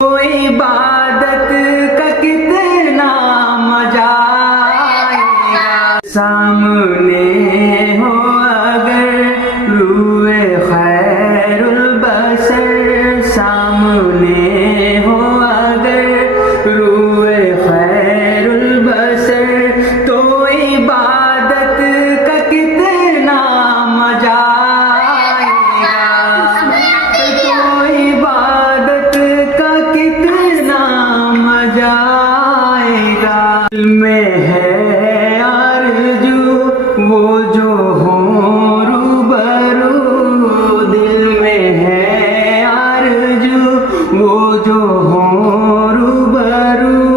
तो इबादत का कितना मजा आएगा, सामने हो अगर रूए खैरुल बशर, सामने हो अगर रूए खैरुल बशर, तो इबादत का कितना मजा आएगा, तो इबादत का कितना मजा आएगा। दिल में है आरज़ू वो जो हो रूबरू, दिल में है आरज़ू वो जो हो रूबरू।